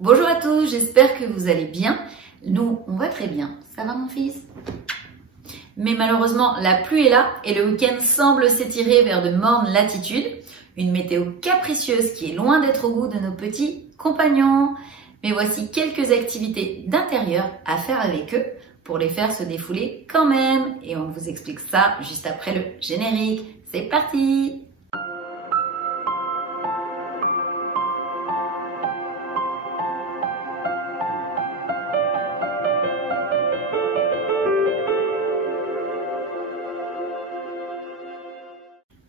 Bonjour à tous, j'espère que vous allez bien. Nous, on va très bien. Ça va mon fils? Mais malheureusement, la pluie est là et le week-end semble s'étirer vers de mornes latitudes. Une météo capricieuse qui est loin d'être au goût de nos petits compagnons. Mais voici quelques activités d'intérieur à faire avec eux pour les faire se défouler quand même. Et on vous explique ça juste après le générique. C'est parti!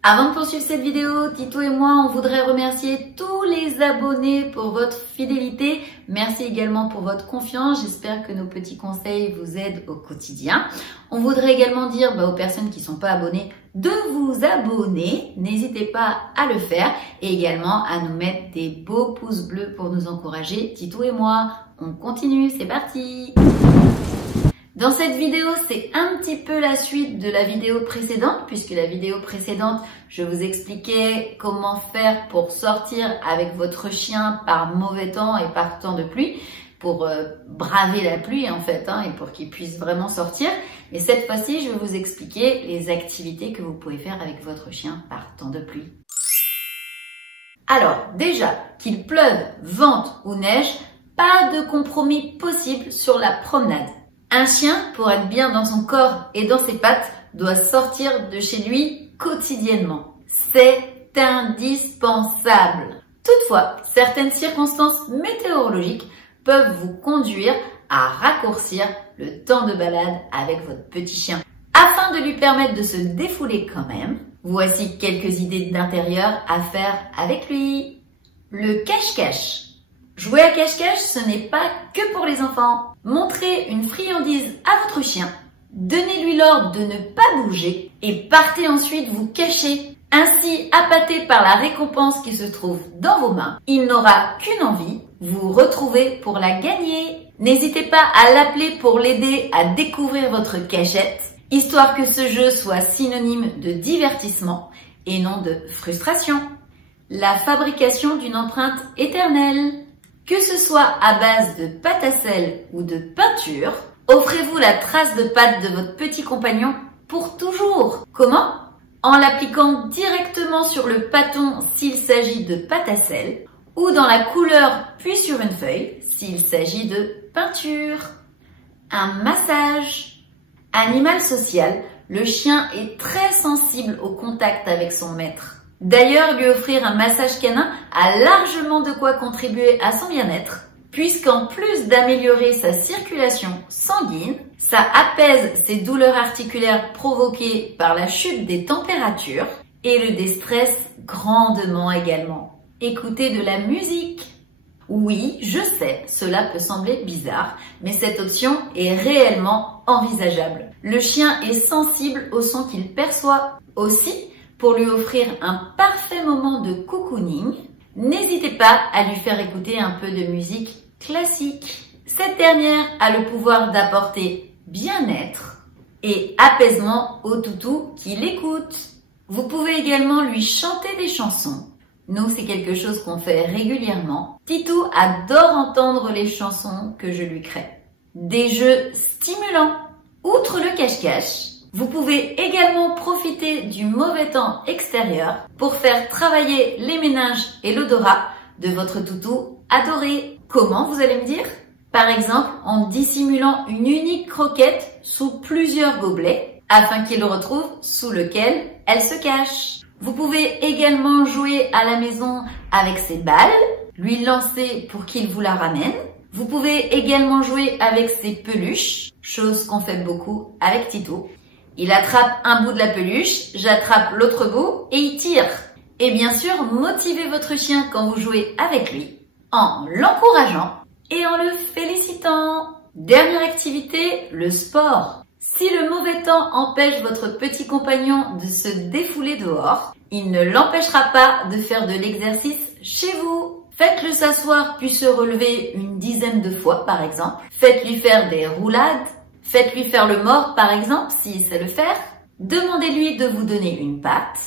Avant de poursuivre cette vidéo, Tito et moi, on voudrait remercier tous les abonnés pour votre fidélité. Merci également pour votre confiance. J'espère que nos petits conseils vous aident au quotidien. On voudrait également dire aux personnes qui ne sont pas abonnées de vous abonner. N'hésitez pas à le faire et également à nous mettre des beaux pouces bleus pour nous encourager. Tito et moi, on continue, c'est parti! Dans cette vidéo, c'est un petit peu la suite de la vidéo précédente, puisque la vidéo précédente, je vous expliquais comment faire pour sortir avec votre chien par mauvais temps et par temps de pluie, pour braver la pluie en fait, et pour qu'il puisse vraiment sortir. Et cette fois-ci, je vais vous expliquer les activités que vous pouvez faire avec votre chien par temps de pluie. Alors, déjà, qu'il pleuve, vente ou neige, pas de compromis possible sur la promenade. Un chien, pour être bien dans son corps et dans ses pattes, doit sortir de chez lui quotidiennement. C'est indispensable. Toutefois, certaines circonstances météorologiques peuvent vous conduire à raccourcir le temps de balade avec votre petit chien. Afin de lui permettre de se défouler quand même, voici quelques idées d'intérieur à faire avec lui. Le cache-cache. Jouer à cache-cache, ce n'est pas que pour les enfants. Montrez une friandise à votre chien, donnez-lui l'ordre de ne pas bouger et partez ensuite vous cacher. Ainsi, appâté par la récompense qui se trouve dans vos mains, il n'aura qu'une envie, vous retrouver pour la gagner. N'hésitez pas à l'appeler pour l'aider à découvrir votre cachette, histoire que ce jeu soit synonyme de divertissement et non de frustration. La fabrication d'une empreinte éternelle. Que ce soit à base de pâte à sel ou de peinture, offrez-vous la trace de pâte de votre petit compagnon pour toujours. Comment? En l'appliquant directement sur le pâton s'il s'agit de pâte à sel, ou dans la couleur puis sur une feuille s'il s'agit de peinture. Un massage. Animal social, le chien est très sensible au contact avec son maître. D'ailleurs, lui offrir un massage canin a largement de quoi contribuer à son bien-être, puisqu'en plus d'améliorer sa circulation sanguine, ça apaise ses douleurs articulaires provoquées par la chute des températures et le déstresse grandement également. Écoutez de la musique. Oui, je sais, cela peut sembler bizarre, mais cette option est réellement envisageable. Le chien est sensible au son qu'il perçoit aussi. Pour lui offrir un parfait moment de cocooning, n'hésitez pas à lui faire écouter un peu de musique classique. Cette dernière a le pouvoir d'apporter bien-être et apaisement au toutou qui l'écoute. Vous pouvez également lui chanter des chansons. Nous, c'est quelque chose qu'on fait régulièrement. Titou adore entendre les chansons que je lui crée. Des jeux stimulants. Outre le cache-cache, vous pouvez également profiter du mauvais temps extérieur pour faire travailler les méninges et l'odorat de votre toutou adoré. Comment, vous allez me dire? Par exemple, en dissimulant une unique croquette sous plusieurs gobelets afin qu'il retrouve sous lequel elle se cache. Vous pouvez également jouer à la maison avec ses balles, lui lancer pour qu'il vous la ramène. Vous pouvez également jouer avec ses peluches, chose qu'on fait beaucoup avec Tito. Il attrape un bout de la peluche, j'attrape l'autre bout et il tire. Et bien sûr, motivez votre chien quand vous jouez avec lui en l'encourageant et en le félicitant. Dernière activité, le sport. Si le mauvais temps empêche votre petit compagnon de se défouler dehors, il ne l'empêchera pas de faire de l'exercice chez vous. Faites-le s'asseoir puis se relever une dizaine de fois par exemple. Faites-lui faire des roulades. Faites-lui faire le mort, par exemple, s'il sait le faire. Demandez-lui de vous donner une patte,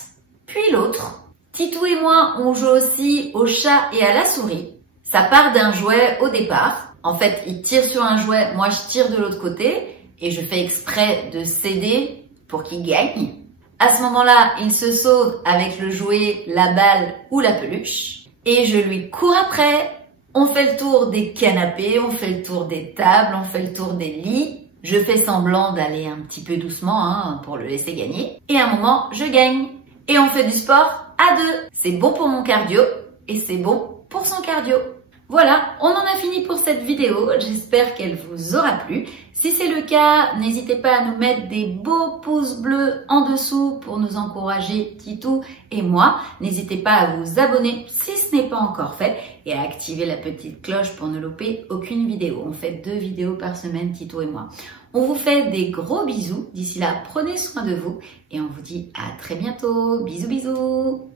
puis l'autre. Titou et moi, on joue aussi au chat et à la souris. Ça part d'un jouet au départ. En fait, il tire sur un jouet, moi je tire de l'autre côté et je fais exprès de céder pour qu'il gagne. À ce moment-là, il se sauve avec le jouet, la balle ou la peluche et je lui cours après. On fait le tour des canapés, on fait le tour des tables, on fait le tour des lits. Je fais semblant d'aller un petit peu doucement pour le laisser gagner. Et à un moment, je gagne. Et on fait du sport à deux. C'est bon pour mon cardio et c'est bon pour son cardio. Voilà, on en a fini pour cette vidéo. J'espère qu'elle vous aura plu. Si c'est le cas, n'hésitez pas à nous mettre des beaux pouces bleus en dessous pour nous encourager, Titou et moi. N'hésitez pas à vous abonner si ce n'est pas encore fait et à activer la petite cloche pour ne louper aucune vidéo. On fait 2 vidéos par semaine, Titou et moi. On vous fait des gros bisous. D'ici là, prenez soin de vous et on vous dit à très bientôt. Bisous, bisous.